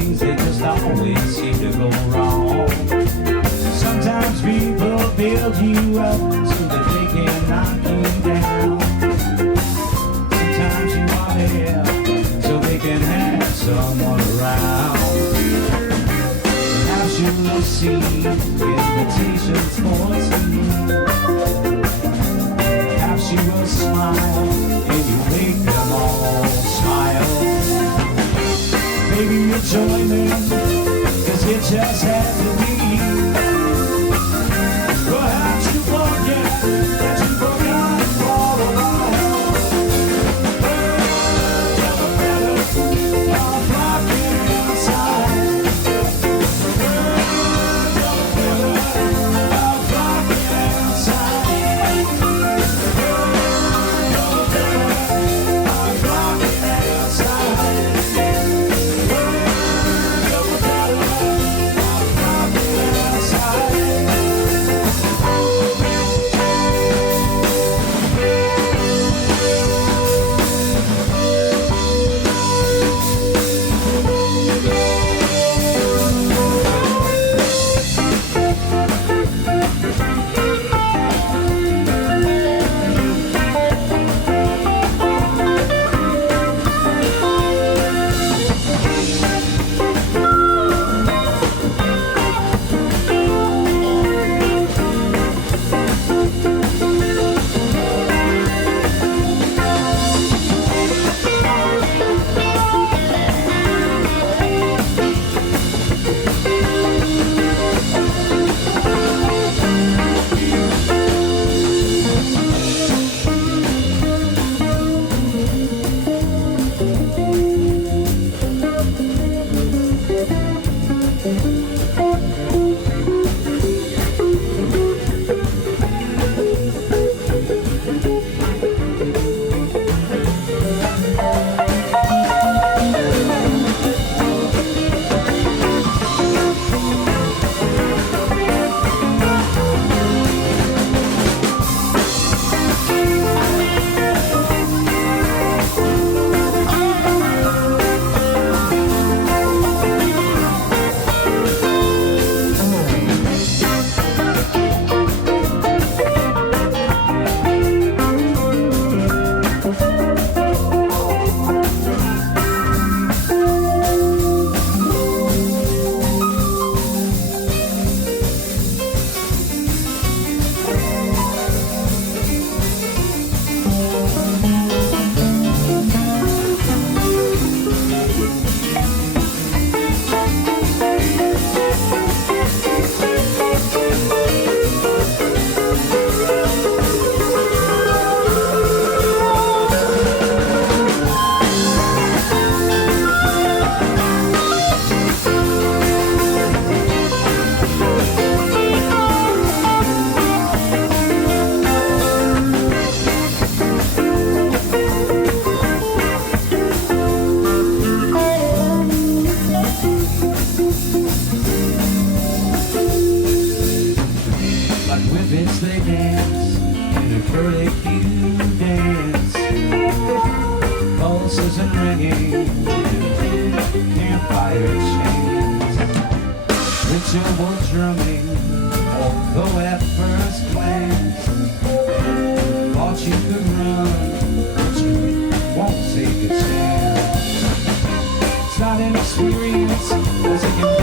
things, they just always seem to go wrong. Sometimes people build you up so that they can knock you down. Sometimes you are there so they can have someone around. Perhaps you will see invitations for tea. Perhaps you will smile and you make them all smile. Maybe you'll join them, 'cause it just has to be. Perhaps you forget that you forgot for a while. Birds of a feather are flocking outside. Birds of a feather are flocking outside. Birds of a feather are flocking outside. Ritual drumming, although at first glance thought you could run, but you won't take a chance. It's not an experience as it can